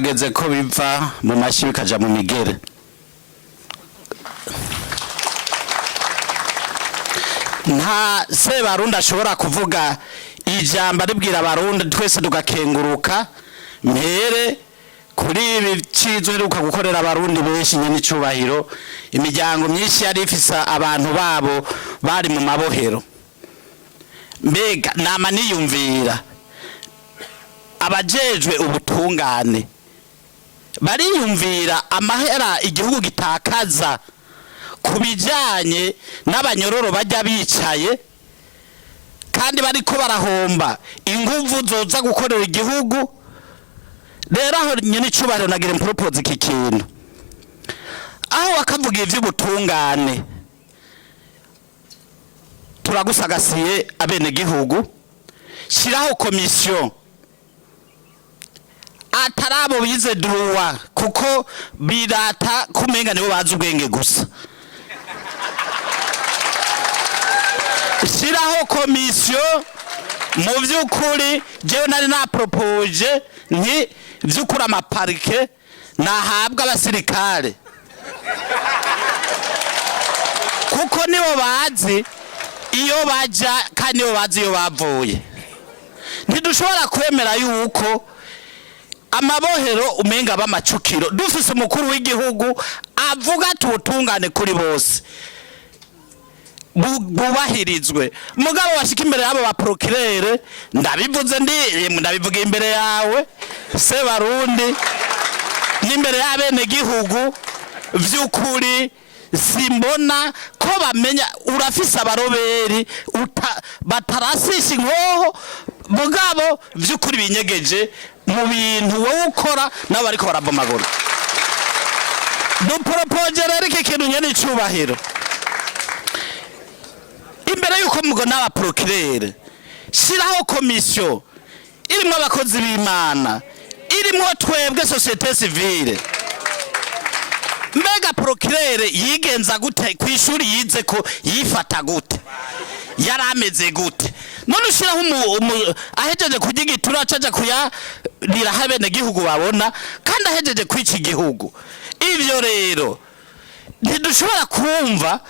harageze ko biva mu mashyi bikaja mu migere. Nta Sebarundi ashobora kuvuga ijambo aribwira abarundi twese tugakenguruka mpere kuri ibi cizo heruka gukorera abarundi benshi nyene icubahiro. Imiryango myinshi yari ifisa abantu babo bari mu mabohero. Mbega nama niyumvira abajejwe ubutungane bariyumvira amahera igihugu gitakaza kubijanye n'abanyororo bajya bicaye kandi bariko barahomba inguvu zoza gukorera igihugu. Rero aho nyene icubahiro nagire propose iki kintu aho wakavuga ivy'ubutungane turagusagasiye abene gihugu shiraho komisiyo atarabo bize duwa kuko birata kumenga nibo bazi ubwenge gusa. Shiraho komisiyo mu vy'ukuri jewe nari na propose nti vy'ukuri amaparike nahabwa abasirikare kuko nibo bazi iyo baja kandi nibo bazi iyo bavuye. Ntidushobora kwemera yuko amabohero umenga b'amacukiro dufise umukuru w'igihugu avuga tubutungane kuri bose bubahirizwe mugabo bashika imbere yabo ba procureur ndabivuze ndabivuga imbere yawe Sebarundi n'imbere y'abene gihugu vy'ukuri simbona ko bamenya urafise abaroberi batarasisha inkoho mugabo vy'ukuri binyegeje mu bintu wowe ukora nabo bariko barabomagura. Dupropose rero iki kintu nyene icubahiro imbere yuko mugo n'aba procureur shiraho komisiyo irimwo abakozi b'Imana irimwo twebwe societe civile. Mbega procureur yigenza gute kwishuri yize ko yifata gute yarameze gute none ushiraho ahejeje kugigitura caja kuya lirahabene gihugu babona kandi ahejeje kwica igihugu. Ivyo rero ntidushobora kumva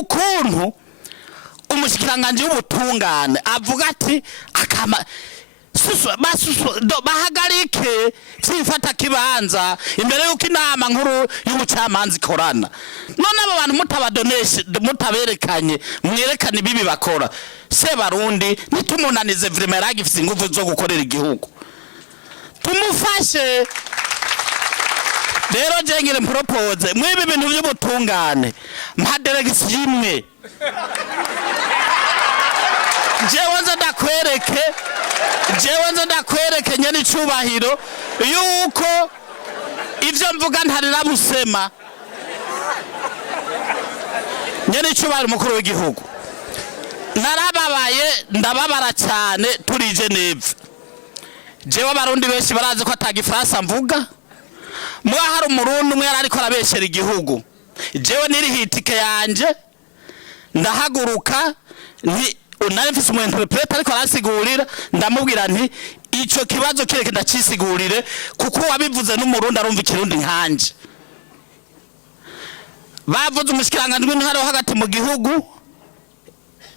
ukuntu umushikiranganje w'ubutungane avuga ati akama bahagarike simfata kibanza imbere yuko inama nkuru y'ubucamanza ikorana. None abo bantu mutabadoneshe mutaberekanye mwerekane bibi bakora Sebarundi nitumunanize vraiment ragifise ingufu zo gukorera igihugu tumufashe. Rero jengire propose mwibi bintu by'ubutungane mpa delegation imwe jewe nza ndakwereke nyene icubahiro yuko ivyo mvuga ntarira busema. Nyene icubahiro mukuru w'igihugu narababaye ndababara cyane turije neve. Jewe abarundi benshi barazi ko atagifaransa mvuga mwa hari umurundi umwe yarariko arabeshera igihugu. Jewe niri hitike yanje ndahaguruka nti unari mfise umu interprete ariko arasigurira ndamubwira nti ico kibazo kireke ndacisigurire kuko wabivuze n'umurundi arumva ikirundi nkanje. Bavuze umushikiranganje w'intara hagati mu gihugu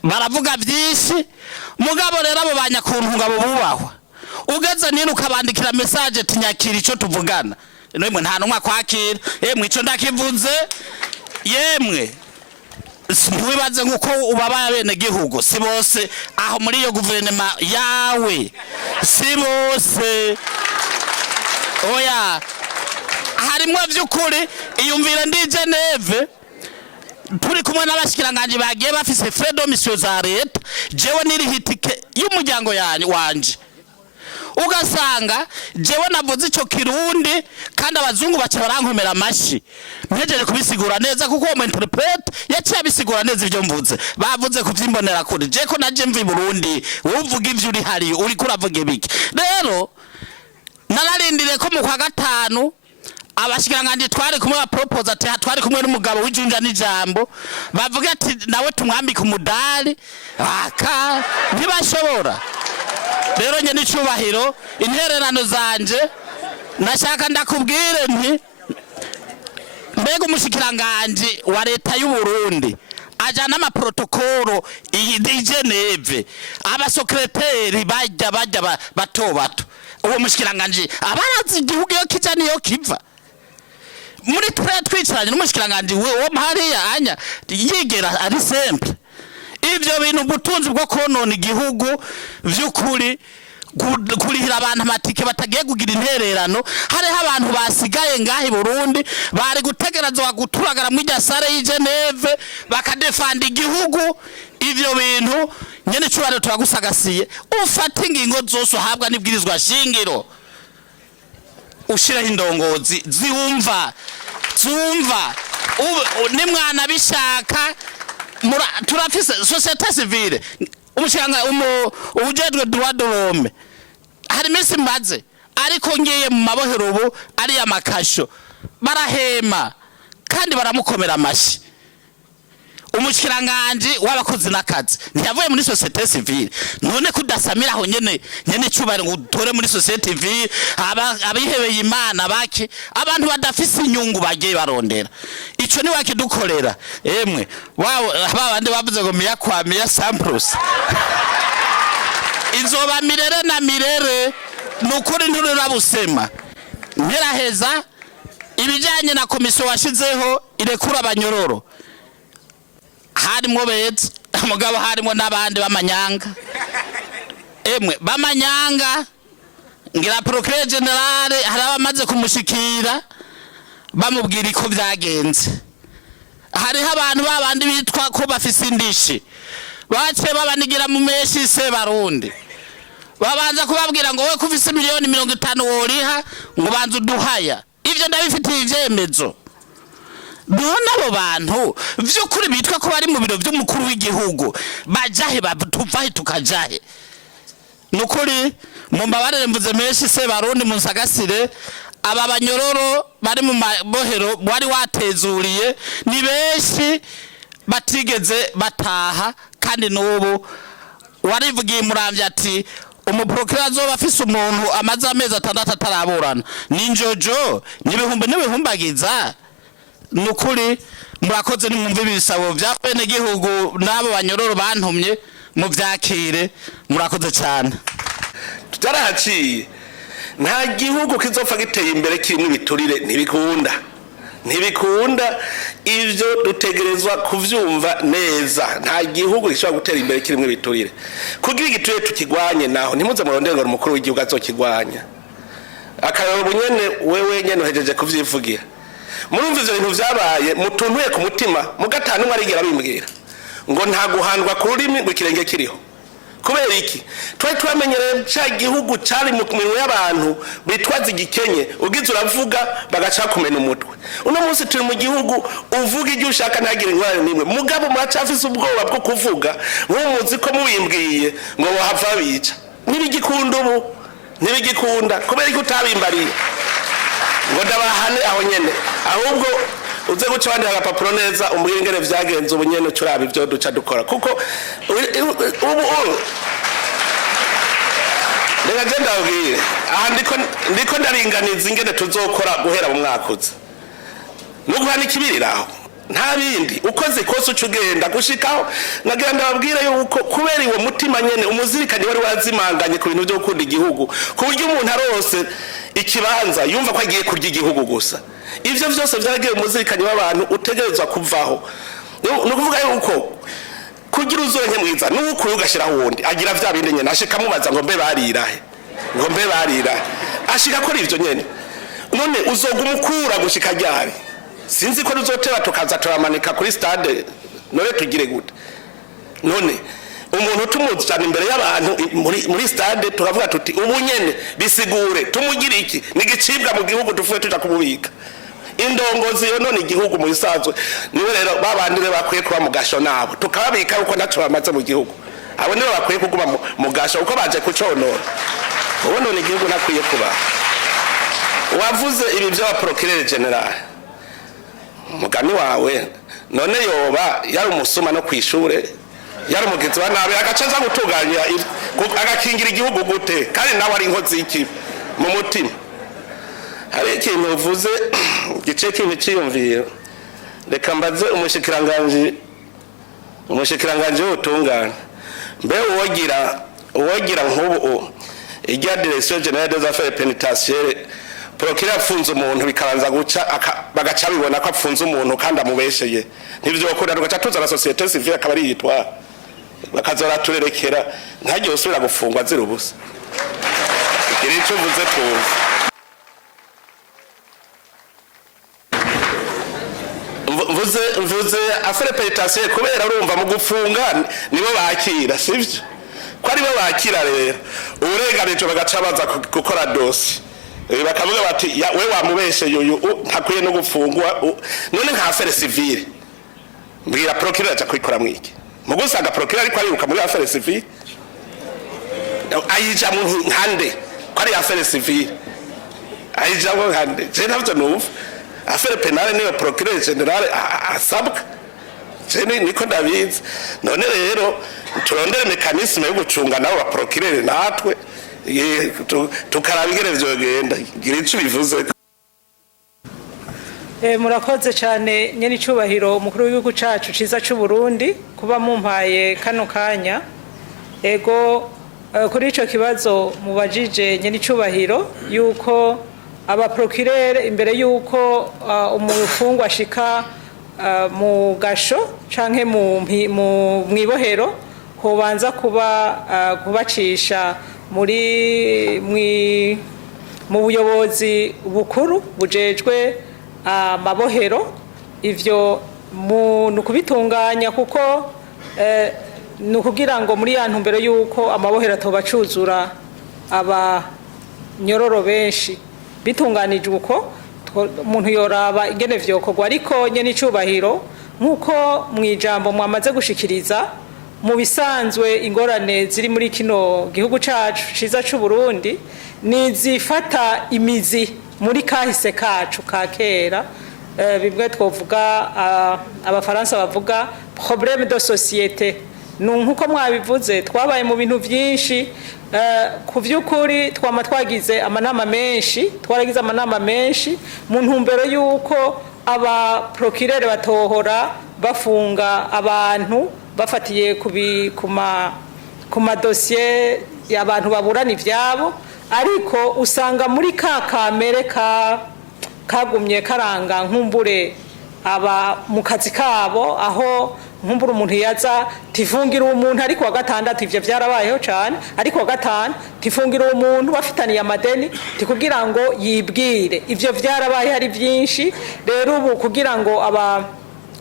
baravuga vyinshi mugabo rero abo banyakuntu ngabo bubahwa ugeze nini ukabandikira message tinyakira ico tuvugana nemwe nta numwe kwakira yemwe ico ndakivuze yemwe ntiwibaze nguko ubabaye abene gihugu si bose aho muri iyo guverinoma yawe si bose oya harimwo vy'ukuri iyumvire ndi Geneve turi kumwe n'abashikiranganje bagiye bafise fredo mission za leta jewe niri hitike y'umuryango wanje ugasanga jewe navuze ico kirundi kandi abazungu baca barankomera amashi mpejeje kubisigura neza kuko uwo interprete yaciye abisigura neza ivyo mvuze bavuze kuvyimbonera kuri je ko naje mvi Burundi uvuga ivyo uri hari uri kuravuga ibiki. Rero nararindire ko mu kwa gatanu abashikiranganje twari kumwe ba propose ati twari kumwe n'umugabo w'ijunja n'ijambo bavuga ati nawe tumwambika umudari aka ntibashobora. Rero nye n'icubahiro intererano zanje nashaka ndakubwire nti mbega umushikiranganje wa leta y'u Burundi ajana amaprotokolo i Geneve abasekreteri bajya bato uwo mushikiranganje abarazi igihugu yo kija niyo kiva muri twicaranye n'umushikiranganje wo Mariya anya yigera ari simple ivyo bintu butunzi bwo konona igihugu vy'ukuri kurihira abantu amatike batagiye kugira intererano hariho abantu basigaye ngahi Burundi bari gutegerezwa guturagara mu sare y'i Geneve bakadefanda igihugu ivyo bintu nyene cyubare turagusagasiye ufata ingingo zose uhabwa n'ibwirizwa shingiro ushiraho indongozi zumva nimwana bishaka turafise societe civile umushanga ujejwe droit de l'homme hari misi maze ariko ngiye mu mabohero ubu ari amakasho barahema kandi baramukomera amashi umushikiranganje w'abakozi n'akazi ntiyavuye muri societe civile none kudasamira aho nyene cyubare ngo utore muri societe civile abihebeye Imana baki abantu badafise inyungu bagiye barondera ico ni wakidukorera emwe babandi bavuze ngo miya kwa miya samples izoba mirere na mirere nukuri nturabusema nteraheza ibijanye na komisiyo washizeho irekura abanyororo harimo beza mugabo harimo n'abandi b'amanyanga emwe b'amanyanga ngira procureur general harabamaze kumushikira bamubwira iko byagenze hariho abantu babandi bitwa ko bafise indishi bace babanigira mu meshi se Barundi babanza kubabwira ngo we kufise miliyoni 50 woriha ngo banze uduhaya ivyo ndabifitiye ivyemezo none abo bantu vy'ukuri bitwa ko bari mu biro vy'umukuru w'igihugu bajahe batuvahe tukajahe nukuri mumbabarire mvuze meshi se Barundi munsagasire aba banyororo bari mu mabohero wari watezuriye ni benshi batigeze bataha kandi n'ubu warivugiye Muramvya ati umuprokira azoba afise umuntu amaze amezi 6 ataraburana ninjojo n'ibihumbagiza nukuri murakoze nimumve ibisabo bya bene gihugu nabo banyororo bantumye mu byakire murakoze cyane tutarahaciye nta gihugu kizopfa giteye imbere kirimo ibiturire ntibikunda ivyo dutegerezwa kuvyumva neza nta gihugu gishobora gutera imbere kirimo ibiturire kugira igiturire tukigwanye naho ntimuze murondera ngo umukuru w'igihugu azokigwanya akararo bunyene wewe nyene uhejeje kuvyivugira murumva ivyo bintu vyabaye mutuntuye ku mutima mugatanu mwarigera bimbwira ngo nta guhandwa ku rurimi ngo ikirenge kiriho kubera iki twari twamenyereye cya gihugu cyari mu minwe y'abantu bitwaza igikenye ugize uravuga bagaca kumena umutwe uno munsi turi mu gihugu uvuga ibyo ushaka ntagire ingwara nimwe mugabo muracafise ubwoba bwo kuvuga nk'umuzi ko mubimbwiye ngo bahava bica nibigikunda ubu nibigikunda kubera ko utabimbariye ngo ndabahane aho nyene ahubwo uze guca abandi agapapuro neza umbwira ingene vyagenze ubu nyene turaba ivyo duca dukora kuko ubu reka je ndabwire aha ndiko ndaringaniza ingene tuzokora guhera mu mwaka uza nuguhana ikibiriraho nta bindi ukoze kose ucugenda gushikaho nagira ndababwire yuko kubera iwo mutima nyene umuzirikanye wari wazimanganye ku bintu byo gukunda igihugu ku buryo umuntu arose ikibanza yumva ko agiye kurya igihugu gusa ivyo vyose vyaragiye umuzirikanye w'abantu utegerezwa kuvaho no kuvuga yuko kugira uzorenke mwiza nuko ugashiraho wundi agira vya bindi nyene ashika mubaza ngo mbe barirahe ashika kuri ivyo nyene none uzogumukura gushika ryari sinzi ko ruzoteba tukaza turamanika kuri stade none tugire gute none umuntu tumuzana imbere y'abantu muri stade tukavuga tuti ubu nyene bisigure tumugira iki nigicibwa mu gihugu tuvuye tuja kumubika indongozi yo none igihugu mu bisanzwe niwe rero babandire bakwiye kuba mu gasho nabo tukababika uko naco bamaze mu gihugu abo nibo bakwiye kuguma mu gasho uko baje kuconora ubu none igihugu nakwiye kuba wavuze ibi bya procureur general mugani wawe none yoba yari umusuma no kwishure yari umugizi wa nabi agacaza gutunganya agakingira igihugu gute kandi nawe ari inkozi y'iki mu mutima hari ikintu uvuze gice kintu cyiyumviye reka mbaze umushikiranganje w'ubutungane mbe uwogira nk'ubu ijya direction générale des affaires pénitentiaires procureur afunze umuntu bikabanza guca bagaca bibona ko afunze umuntu kandi amubesheye ntivyo bakora rugaca tuza na société civile akabari yitwa bakazora turerekera ntagiye usubira gufungwa zira ubusa ikiri cyo vuze tuzi mvuze affaire pénitentiaire kubera urumva mu gufunga nibo bakira sivyo ko ari bo bakira rero uburenganije bagaca baza gukora dosi bakavuga bati we wamubeshe yuyu ntakwiye no gufungwa none nka affaire civile mbwira procureur aja kwikora mwiki mu gusanga procureur ariko ariruka muri affaire civile ayija mu nkande ko ari affaire civile ayija mu nkande je navyo numva affaire penale niyo procureur général asabwa je niko ndabizi none rero turondere mekanisme yo gucunga nabo ba procureur natwe tukarabigere vyogenda gira ico bivuze. Murakoze cyane nyene icubahiro umukuru w'igihugu cacu ciza c'u Burundi kuba mumpaye kano kanya ego kuri ico kibazo mubajije nyene icubahiro yuko aba procureur imbere yuko umufungwa ashika mu gasho canke mu mwibohero hobanza kubacisha mu buyobozi bukuru bujejwe amabohero ivyo nukubitunganya kuko nukugira ngo muri ya ntumbero yuko amabohero atobacuzura abanyororo benshi bitunganijwe uko umuntu yoraba ingene vyokorwa ariko nyene icubahiro nkuko mwijambo mwamaze gushikiriza mu bisanzwe ingorane ziri muri kino gihugu cacu ciza c'u Burundi nizifata imizi muri kahise kacu ka kera bimwe twovuga abafaransa bavuga problème de société nkuko mwabivuze twabaye mu bintu vyinshi ku vy'ukuri twagize amanama menshi mu ntumbero yuko aba procureur batohora bafunga abantu bafatiye ku madosiye y'abantu baburana ivyabo ariko usanga muri kamere kagumye karanga nkumbure aba mu kazi kabo aho nkumbure umuntu yaza tifungira umuntu ariko wa gatandatu ivyo vyarabayeho cyane ariko wa gatanu tifungira umuntu bafitaniye amadeni tikugira ngo yibwire ivyo vyarabaye hari byinshi rero ubu kugira ngo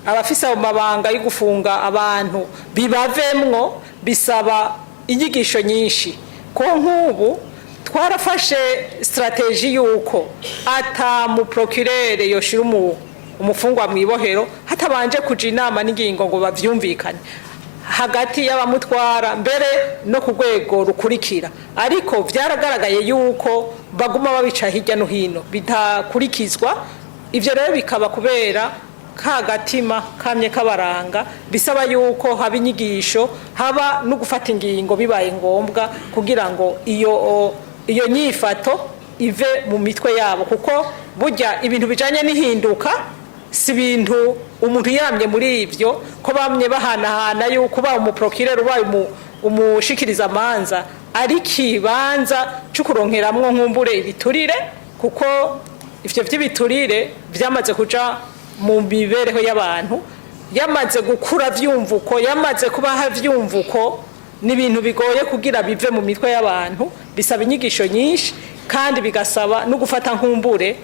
abafise amabanga yo gufunga abantu bibavemwo bisaba inyigisho nyinshi ko nk'ubu twarafashe strategie yuko ata mu procureur yoshira umufungwa mwibohero hatabanje kuja inama n'ingingo ngo bavyumvikane hagati y'abamutwara mbere no ku rwego rukurikira ariko vyaragaragaye yuko baguma babica hirya no hino bitakurikizwa ivyo rero bikaba kubera kagatima kamye kabaranga bisaba yuko haba inyigisho haba no gufata ingingo bibaye ngombwa kugira ngo iyo nyifato ive mu mitwe yabo kuko burya ibintu bijanye n'ihinduka si bintu umuntu yamye muri ivyo ko bamye bahanahana yuko ba umuprocureur ubaye umushikiriza amanza ari kibanza cukuronkeramwo nkumbure ibiturire kuko ivyo vy'ibiturire vyamaze kuja mu mibereho y'abantu yamaze gukura vyumvuko yamaze kubaha vyumvuko n'ibintu bigoye kugira bive mu mitwe y'abantu bisaba inyigisho nyinshi kandi bigasaba no gufata nkumbure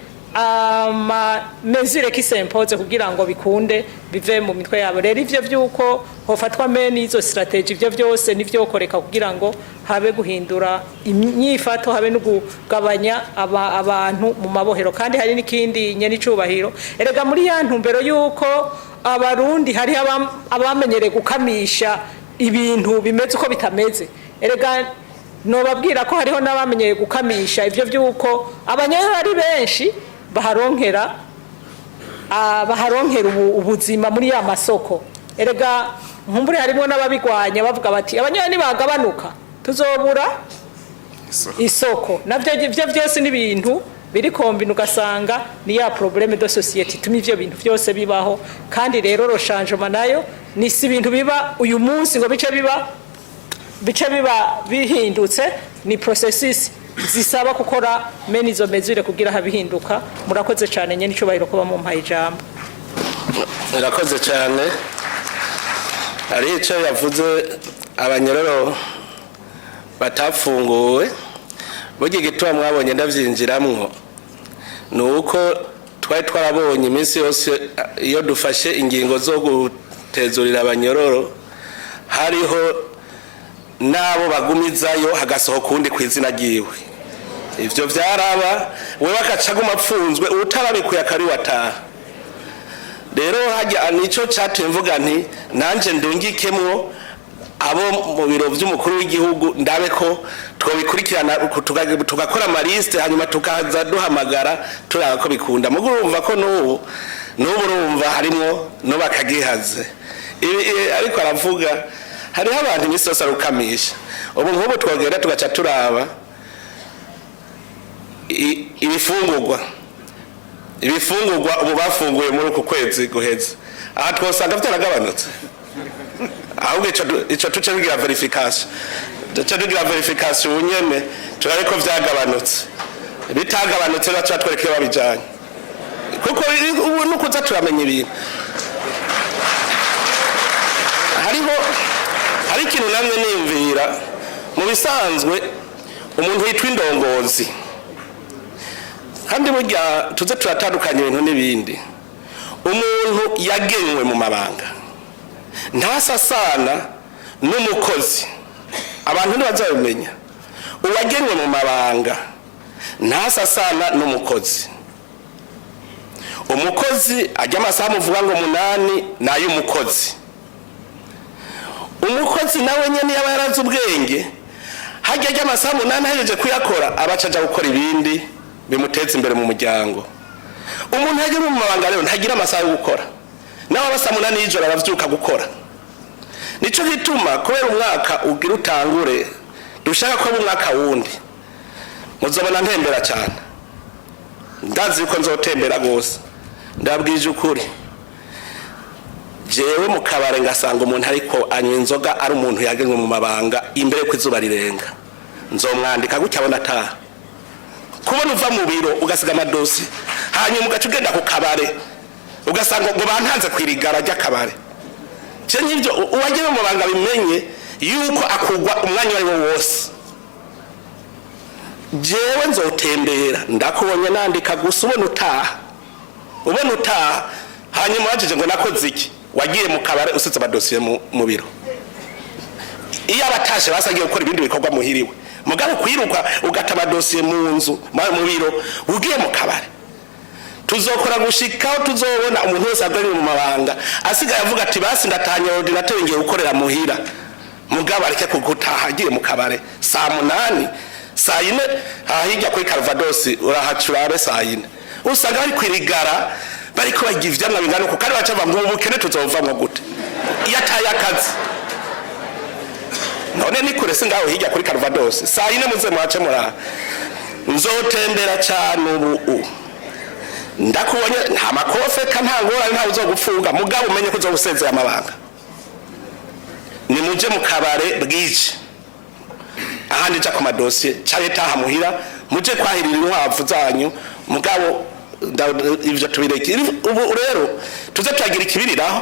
mesure qui s'impose kugira ngo bikunde bive mu mitwe yabo rero ivyo vyuko hofatwa meni izo strategy ivyo byose nivyo koreka kugira ngo habe guhindura imyifato habe no kugabanya abantu mu mabohero kandi hari n'ikindi nyene icubahiro erega muri ya ntumbero yuko abarundi hari abamenyereye gukamisha ibintu bimeze uko bitameze erega nobabwira ko hariho n'abamenyereye gukamisha ivyo vyuko abanyayo ari benshi baharonkera ubuzima muri ya masoko erega nkumbure harimo n'ababigwanya bavuga bati abanyayo nibagabanuka tuzobura isoko navyo ivyo byose n'ibintu biri kombina ugasanga ni ya probleme de societe ituma ivyo bintu byose bibaho. Kandi rero changement nayo ni si ibintu biba uyu munsi ngo bice biba bihindutse, ni processes zisaba gukora meni izo mezure kugira habihinduka. Murakoze cyane nyene icubahiro kuba mu mpaye ijambo. Murakoze cyane. Ari icyo yavuze abanyororo batafunguwe burya igituma mwabonye ndavyinjiramwo nuko twari twarabonye iminsi yose iyo dufashe ingingo zo gutezurira abanyororo hariho nabo bagumizayo hagasohoka undi kwizina giwe. Ivyo vyaraba wewe akacaguma apfunzwe utarabikuye akari wataha. Rero hajya nico cyatemvuga nti nanje ndungikemwo abo mu biro by'umukuru w'igihugu ndabe ko twobikurikirana tugakora amaliste hanyuma tukaza duhamagara turaba ko bikunda. Mugo urumva ko n'ubu urumva harimo no bakagihaze ariko aravuga hariho abantu imisosa rukamisha. Ubu nk'ubu twogera tugaca turaba ibifungurwa ubu bafunguye muri uku kwezi guheze aha twosanga byaragabanutse. Ahubwo ico tuce bigira verification unyene turabe ko vyagabanutse. Bitagabanutse baca twereke babijanye kuko ubu nukuza turamenya ibintu. Hari ikintu namwe niyumvira mu bisanzwe umuntu yitwa indongozi kandi burya tuze turatandukanya ibintu n'ibindi. Umuntu yagenwe mu mabanga ntasasana n'umukozi, abantu ntibazabimenya. Uwagenwe mu mabanga ntasasana n'umukozi. Umukozi ajya amasaha muvuga ngo 8 n'ay'umukozi. Umukozi nawe nyene yaba yarazi ubwenge hajya ajya amasaha 8 ahejeje kuyakora abacaja gukora ibindi bimuteza imbere mu muryango. Umuntu yagiye mu mabanga rero ntagira amasaha yo gukora, nawe abasa 8 y'ijoro abavyuka gukora. Nico gituma kubera umwaka ugira utangure dushaka ko umwaka wundi muzobona ntembera cyane. Ndazi ko nzotembera gose, ndabwije ukuri. Jewe mu kabare ngasanga umuntu ariko anywa inzoga ari umuntu yagenwe mu mabanga imbere ko izuba rirenga, nzomwandika gutya abona ataha. Kubona uva mu biro ugasiga amadosi hanyuma ugaca ugenda ku kabare ugasanga ngo bantanze kwirigara rya kabare. Je n'ivyo uwagenwe mu mabanga bimenye yuko akugwa umwanya wari wose. Jewe nzotembera ndakubonye nandika gusa ubona utaha hanyuma wajeje ngo nakoze iki wagiye mu kabare usitse amadosiye mu biro. Iyo abatashe basagiye gukora ibindi bikorwa muhiriwe mugabo kwiruka ugata amadosiye mu nzu mu biro ugiye mu kabare. Tuzokora gushikaho tuzobona umuntu wese agari mu mabanga asigaye avuga ati basi ndatanye ordinateur ngiye gukorera muhira mugabo areke kugutaha agiye mu kabare saa 8 saa 4 ahijya kuri Calvados urahacurare saa 4 usanga bari kwirigara bariko bagivyamwa bingana uko kandi bacava ngo ubukene tuzovamwa gute yataye akazi. None ni kure singaho hijya kuri Calvados saa 4 muze mwace mura nzotembera cyane ubu ndakubonye nta makofe kantangora nta uzogufunga mugabo umenye ko uzogusezera amabanga. Ni muje mu kabare bwije ahandi cya ku madosiye cyane taha muhira muje kwahirira inkwavu zanyu mugabo ivyo tubireke. Ubu rero tuze twagira ikibiriraho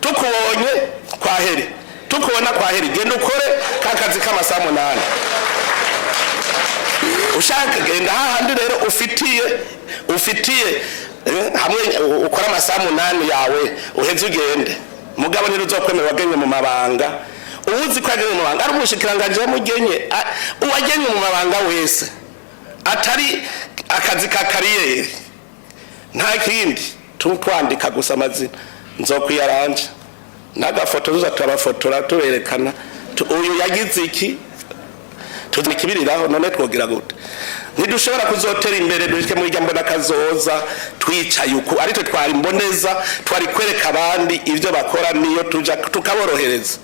tukubonye kwaheri tukubona kwaheri genda ukore kakazi k'amasaha 8 ushaka genda hahandi rero ufitiye hamwe ukora amasaha 8 yawe uheze ugende mugabo ni ruzokwemera wagenye mu mabanga. Ubuzi kwagenye mu mabanga ari umushikiranganje mugenye uwagenye mu mabanga wese atari akazi ka kariyeri nta kindi twandika gusa amazina nzokwiyaranje n'agafoto tuzaturafotora tuberekana uyu yagize iki tuzikibiriraho. None twogira gute ntidushobora kuzotera imbere dushike muri jambo nakazoza twicaye uko ari twe twari mboneza twari kwereka abandi ivyo bakora niyo tuja tukaborohereza.